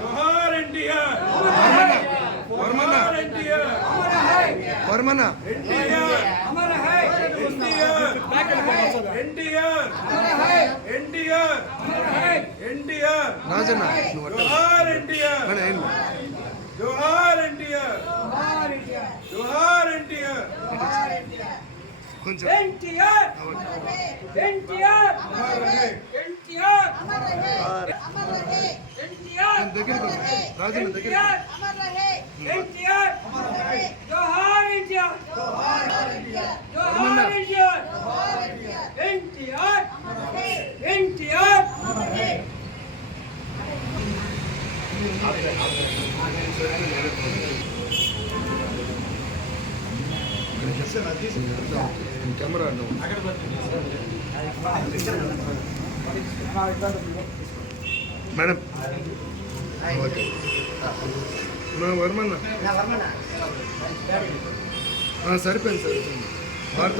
జోహార్ ఎన్టీఆర్ వర్మన్న జోహార్ NTR వర్మన్న NTR NTR NTR NTR NTR Rajanna జోహార్ ఎన్టీఆర్? జోహార్ ఎన్టీఆర్. జోహార్ ఎన్టీఆర్. కొంచెం. NTR. NTR. NTR. దగ్గరికి. Rajanna NTR. Camera నువ్వు మేడం ఓకే నా వర్మన్న ఆ, సరిపోయింది సరిపోయింది వార్త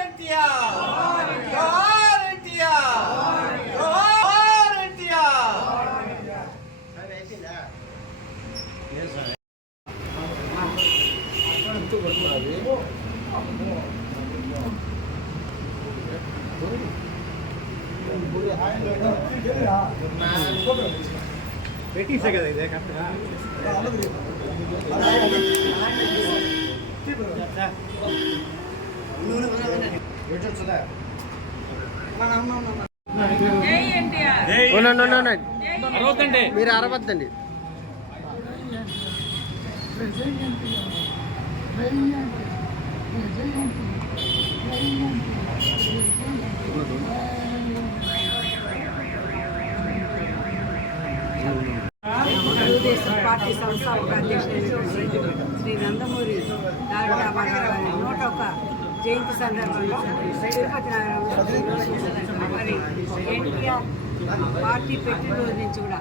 ఎన్టీఆర్ జోహార్ ఎన్టీఆర్ జోహార్ ఎన్టీఆర్ ఉండండి, ఉండండి, ఉండండి. మీరు అరవద్దండి తెలుగుదేశం పార్టీ సంస్థాపక అధ్యక్షుడు శ్రీ నందమూరి నారాయణ నూట ఒక జయంతి సందర్భంగా తిరుపతి నగరంలో మరి ఎన్టీఆర్ పార్టీ పెట్టిన రోజు నుంచి కూడా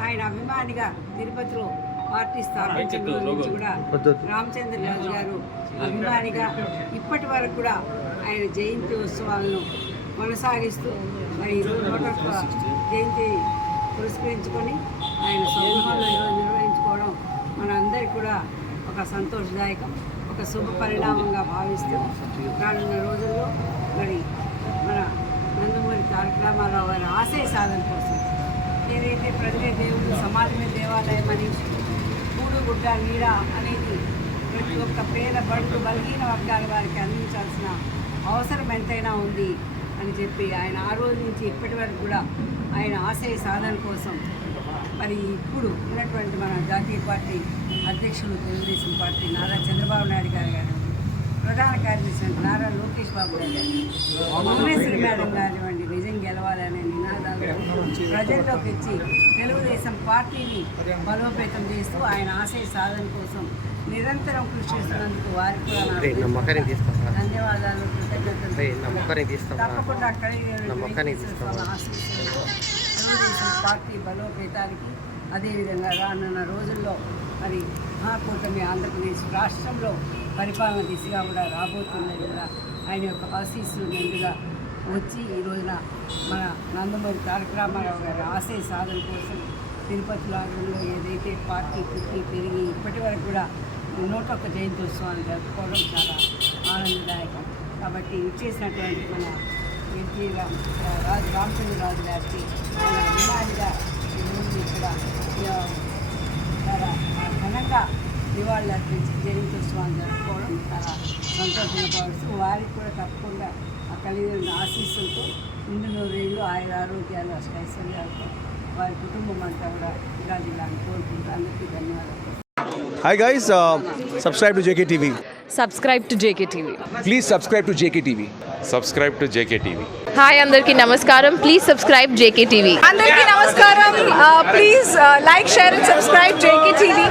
ఆయన అభిమానిగా తిరుపతిలో పార్టీ నుంచి కూడా రామచంద్ర రాజు గారు అభిమానిగా ఇప్పటి వరకు కూడా ఆయన జయంతి ఉత్సవాలను కొనసాగిస్తూ మరి నూట జయంతి పురస్కరించుకొని ఆయన ఈరోజు నిర్వహించుకోవడం మనందరికీ కూడా ఒక సంతోషదాయకం ఒక శుభ పరిణామంగా భావిస్తూ రానున్న రోజుల్లో మరి మన నందమూరి తారక రామారావు గారి ఆశయ సాధన కోసం ఏదైతే ప్రజలే దేవుడు సమాజమే దేవాలయం అని కూడు గుడ్డ నీడ అనేది ప్రతి ఒక్క పేద బడుగు బలహీన వర్గాల వారికి అందించాల్సిన అవసరం ఎంతైనా ఉంది అని చెప్పి ఆయన ఆ రోజు నుంచి ఇప్పటి వరకు కూడా ఆయన ఆశయ సాధన కోసం మరి ఇప్పుడు ఉన్నటువంటి మన జాతీయ పార్టీ అధ్యక్షులు తెలుగుదేశం పార్టీ నారా చంద్రబాబు నాయుడు గారు గారు ప్రధాన కార్యదర్శి నారా లోకేష్ బాబు గారు గారు. భువనేశ్వరి మేడం కానివ్వండి నిజం గెలవాలనే నినాదాలు ప్రజల్లోకి ఇచ్చి తెలుగుదేశం పార్టీని బలోపేతం చేస్తూ ఆయన ఆశయ సాధన కోసం నిరంతరం కృషి చేస్తున్నందుకు వారికి? ధన్యవాదాలు? తప్పకుండా? తెలుగుదేశం పార్టీ బలోపేతానికి అదేవిధంగా రానున్న రోజుల్లో మరి మహాకూటమి ఆంధ్రప్రదేశ్ రాష్ట్రంలో పరిపాలన దిశగా కూడా రాబోతున్నది కూడా ఆయన యొక్క ఆశీస్సులు మెండుగా వచ్చి ఈ రోజున మన నందమూరి తారక రామారావు గారి ఆశయ సాధన కోసం తిరుపతి లాగంలో ఏదైతే పార్టీ పుట్టి పెరిగి ఇప్పటి వరకు కూడా నూట ఒక్క జయంతి జరుపుకోవడం చాలా ఆనందదాయకం. కాబట్టి ఇచ్చేసినటువంటి మన ఎన్టీ రామ్ రాజు రామచంద్రరాజు గారికి ఆయన అభిమానిగా ఈరోజు ఇక్కడ చాలా ఘనంగా నివాళులు అర్పించి జయంత్యోత్సవాన్ని జరుపుకోవడం చాలా సంతోషంగా భావిస్తూ వారికి కూడా తప్పకుండా ఆ కలిగి ఉన్న ఆశీస్సులతో నిండు నూరేళ్ళు ఆయన ఆరోగ్యాలు అష్టైశ్వర్యాలతో వారి కుటుంబం అంతా కూడా ఇలా జిల్లాని కోరుకుంటూ అందరికీ ధన్యవాదాలు Hi guys, uh, subscribe to JKTV. Subscribe to JK TV Please subscribe to JKTV. subscribe to JKTV. Hi అందరికీ నమస్కారం ప్లీజ్ సబ్స్క్రైబ్ జేకే టీవీ అందరికీ నమస్కారం please like share and subscribe JK TV